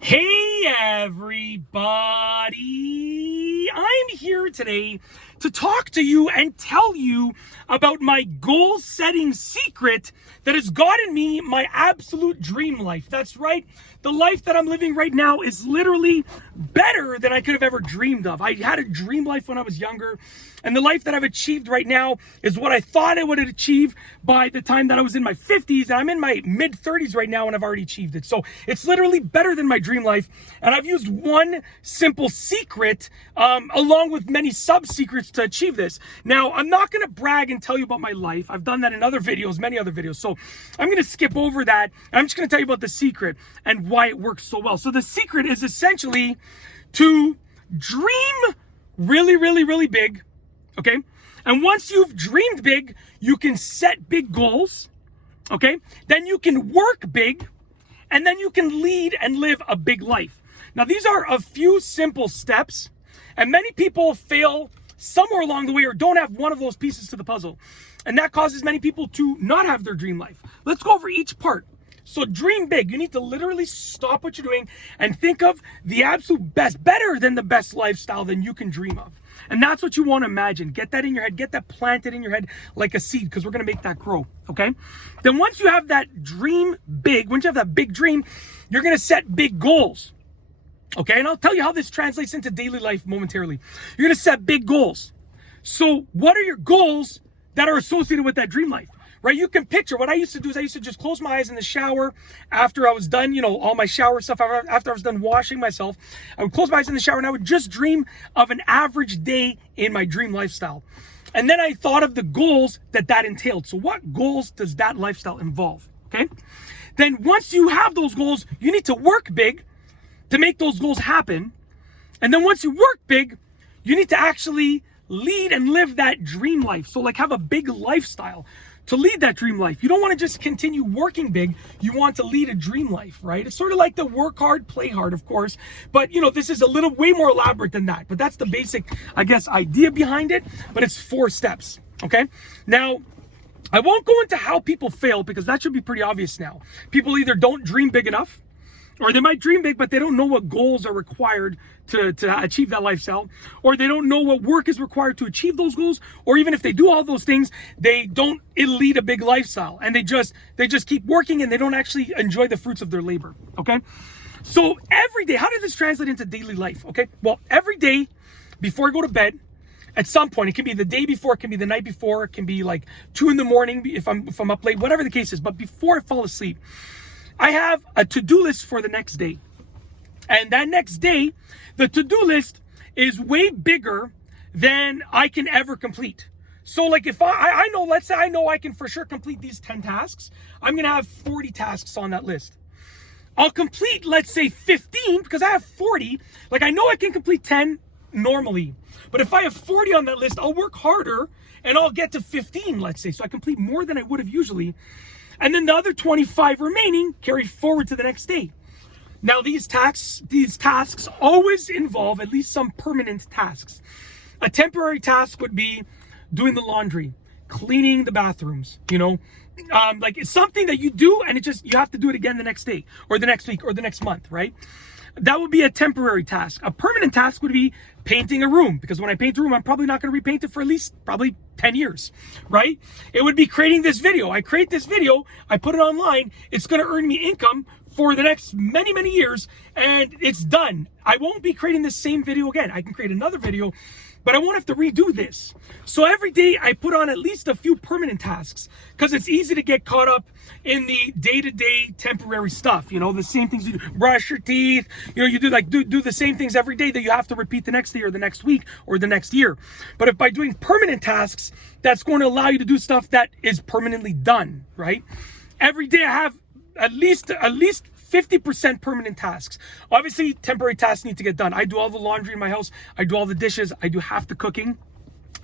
Hey everybody, I'm here today to talk to you and tell you about my goal setting secret that has gotten me my absolute dream life. That's right, the life that I'm living right now is literally better than I could have ever dreamed of. I had a dream life when I was younger, and the life that I've achieved right now is what I thought I would achieve by the time that I was in my 50s, and I'm in my mid 30s right now and I've already achieved it. So it's literally better than my dream life, and I've used one simple secret along with many sub-secrets to achieve this. Now, I'm not going to brag and tell you about my life. I've done that in other videos, many other videos. So I'm going to skip over that. I'm just going to tell you about the secret and why it works so well. So the secret is essentially to dream really, really, really big. Okay? And once you've dreamed big, you can set big goals. Okay? Then you can work big. And then you can lead and live a big life. Now, these are a few simple steps. And many people fail somewhere along the way or don't have one of those pieces to the puzzle. And that causes many people to not have their dream life. Let's go over each part. So dream big. You need to literally stop what you're doing and think of the absolute best, better than the best lifestyle than you can dream of. And that's what you want to imagine. Get that in your head. Get that planted in your head like a seed, because we're going to make that grow, okay? Then once you have that dream big, once you have that big dream, you're going to set big goals, okay? And I'll tell you how this translates into daily life momentarily. You're going to set big goals. So what are your goals that are associated with that dream life? Right? You can picture what I used to do is I used to just close my eyes in the shower after I was done, all my shower stuff, after I was done washing myself. I would close my eyes in the shower and I would just dream of an average day in my dream lifestyle. And then I thought of the goals that entailed. So what goals does that lifestyle involve? Okay. Then once you have those goals, you need to work big to make those goals happen. And then once you work big, you need to actually lead and live that dream life. So like have a big lifestyle to lead that dream life. You don't want to just continue working big. You want to lead a dream life, right? It's sort of like the work hard, play hard, of course. But, this is a little way more elaborate than that. But that's the basic, idea behind it. But it's 4 steps, okay? Now, I won't go into how people fail because that should be pretty obvious now. People either don't dream big enough, or they might dream big, but they don't know what goals are required to achieve that lifestyle, or they don't know what work is required to achieve those goals, or even if they do all those things, they don't lead a big lifestyle, and they just keep working and they don't actually enjoy the fruits of their labor, okay? So every day, how did this translate into daily life, okay? Well, every day before I go to bed, at some point, it can be the day before, it can be the night before, it can be like 2 a.m. if I'm up late, whatever the case is, but before I fall asleep, I have a to-do list for the next day. And that next day, the to-do list is way bigger than I can ever complete. So like if I know, let's say I know I can for sure complete these 10 tasks, I'm going to have 40 tasks on that list. I'll complete, let's say 15 because I have 40. Like I know I can complete 10 normally. But if I have 40 on that list, I'll work harder and I'll get to 15, let's say. So I complete more than I would have usually. And then the other 25 remaining carry forward to the next day. Now, these tasks always involve at least some permanent tasks. A temporary task would be doing the laundry, cleaning the bathrooms, like it's something that you do and you have to do it again the next day or the next week or the next month, right? That would be a temporary task. A permanent task would be painting a room, because when I paint a room, I'm probably not going to repaint it for at least probably 10 years, right? It would be creating this video. I create this video, I put it online, it's going to earn me income for the next many, many years, and it's done. I won't be creating the same video again. I can create another video, but I won't have to redo this. So every day I put on at least a few permanent tasks, because it's easy to get caught up in the day-to-day temporary stuff. The same things you do, brush your teeth, you do the same things every day that you have to repeat the next day or the next week or the next year. But if by doing permanent tasks, that's going to allow you to do stuff that is permanently done, right? Every day I have at least 50% permanent tasks. Obviously, temporary tasks need to get done. I do all the laundry in my house. I do all the dishes. I do half the cooking.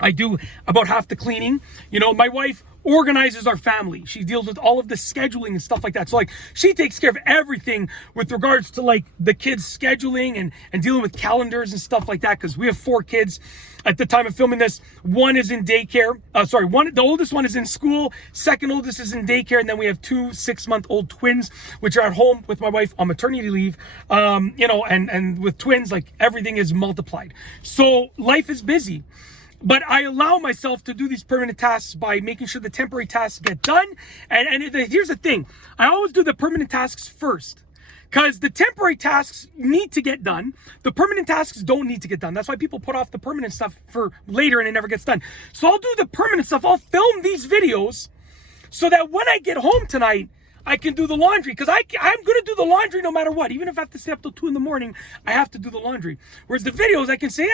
I do about half the cleaning. You know, my wife organizes our family. She deals with all of the scheduling and stuff like that. So like she takes care of everything with regards to like the kids scheduling and dealing with calendars and stuff like that. Cause we have 4 kids at the time of filming this. One is in daycare. The oldest one is in school. Second oldest is in daycare. And then we have 2 6-month-old twins, which are at home with my wife on maternity leave. You know, and with twins, like everything is multiplied. So life is busy. But I allow myself to do these permanent tasks by making sure the temporary tasks get done. And here's the thing. I always do the permanent tasks first. Because the temporary tasks need to get done. The permanent tasks don't need to get done. That's why people put off the permanent stuff for later and it never gets done. So I'll do the permanent stuff. I'll film these videos so that when I get home tonight, I can do the laundry, because I'm going to do the laundry no matter what. Even if I have to stay up till 2 a.m, I have to do the laundry. Whereas the videos, I can say,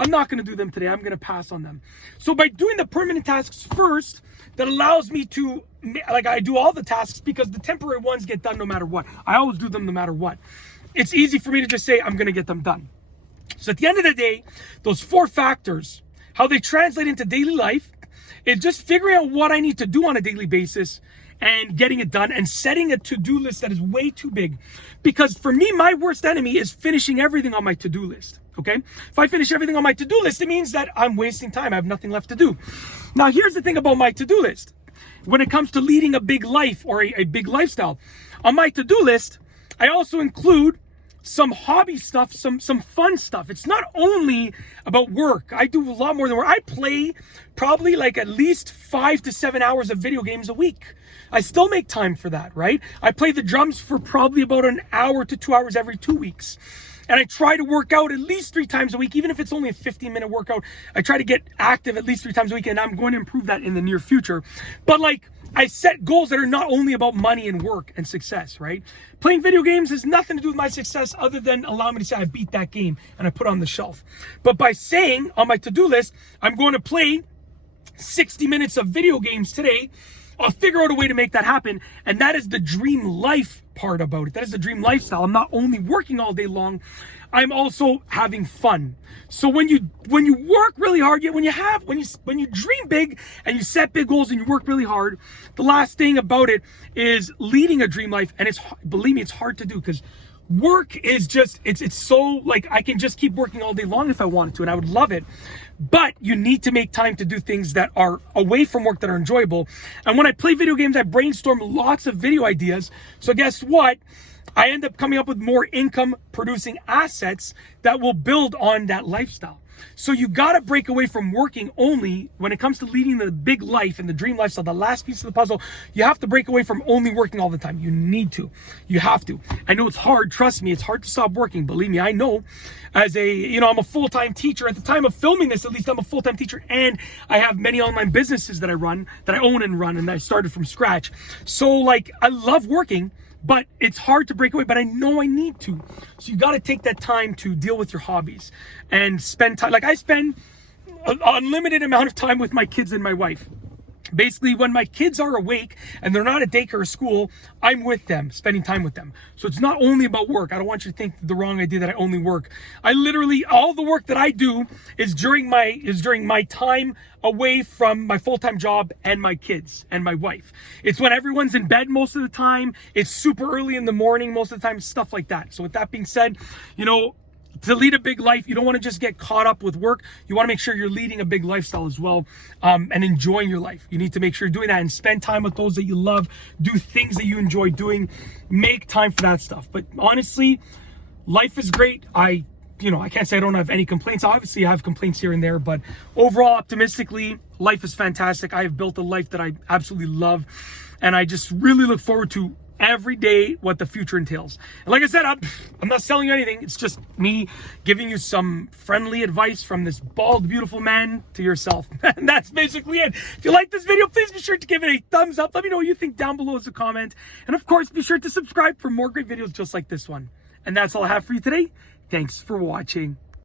I'm not going to do them today. I'm going to pass on them. So by doing the permanent tasks first, that allows me to, like, I do all the tasks because the temporary ones get done no matter what. I always do them no matter what. It's easy for me to just say, I'm going to get them done. So at the end of the day, those 4 factors, how they translate into daily life, is just figuring out what I need to do on a daily basis and getting it done, and setting a to-do list that is way too big. Because for me, my worst enemy is finishing everything on my to-do list, okay? If I finish everything on my to-do list, it means that I'm wasting time. I have nothing left to do. Now, here's the thing about my to-do list. When it comes to leading a big life or a big lifestyle, on my to-do list, I also include some hobby stuff, some fun stuff. It's not only about work. I do a lot more than work. I play probably like at least 5 to 7 hours of video games a week. I still make time for that, right? I play the drums for probably about an hour to 2 hours every 2 weeks. And I try to work out at least 3 times a week, even if it's only a 15-minute workout. I try to get active at least 3 times a week, and I'm going to improve that in the near future. But like, I set goals that are not only about money and work and success, right? Playing video games has nothing to do with my success other than allow me to say I beat that game and I put it on the shelf. But by saying on my to-do list, I'm going to play 60 minutes of video games today, I'll figure out a way to make that happen. And that is the dream life part about it. That is the dream lifestyle. I'm not only working all day long, I'm also having fun. So when you work really hard, when you dream big and you set big goals and you work really hard, the last thing about it is leading a dream life. And believe me, it's hard to do, because work is just, it's so, like, I can just keep working all day long if I wanted to, and I would love it. But you need to make time to do things that are away from work, that are enjoyable. And when I play video games, I brainstorm lots of video ideas. So guess what? I end up coming up with more income producing assets that will build on that lifestyle. So you got to break away from working only when it comes to leading the big life and the dream lifestyle. The last piece of the puzzle, you have to break away from only working all the time. You need to. You have to. I know it's hard. Trust me, it's hard to stop working. Believe me, I know. I'm a full-time teacher. At the time of filming this, at least I'm a full-time teacher, and I have many online businesses that I own and run, and I started from scratch. So like, I love working, but it's hard to break away, but I know I need to. So you got to take that time to deal with your hobbies and spend time. Like, I spend an unlimited amount of time with my kids and my wife. Basically, when my kids are awake and they're not at daycare or school, I'm with them, spending time with them. So it's not only about work. I don't want you to think the wrong idea that I only work. I literally, all the work that I do is during my time away from my full-time job and my kids and my wife. It's when everyone's in bed most of the time. It's super early in the morning most of the time, stuff like that. So with that being said, to lead a big life, you don't want to just get caught up with work. You want to make sure you're leading a big lifestyle as well, and enjoying your life. You need to make sure you're doing that and spend time with those that you love. Do things that you enjoy doing. Make time for that stuff. But honestly, life is great. I can't say I don't have any complaints. Obviously, I have complaints here and there, but overall, optimistically, life is fantastic. I have built a life that I absolutely love, and I just really look forward to every day what the future entails. And like I said, I'm not selling you anything. It's just me giving you some friendly advice from this bald, beautiful man to yourself. And that's basically it. If you like this video, please be sure to give it a thumbs up. Let me know what you think down below as a comment. And of course, be sure to subscribe for more great videos just like this one. And that's all I have for you today. Thanks for watching.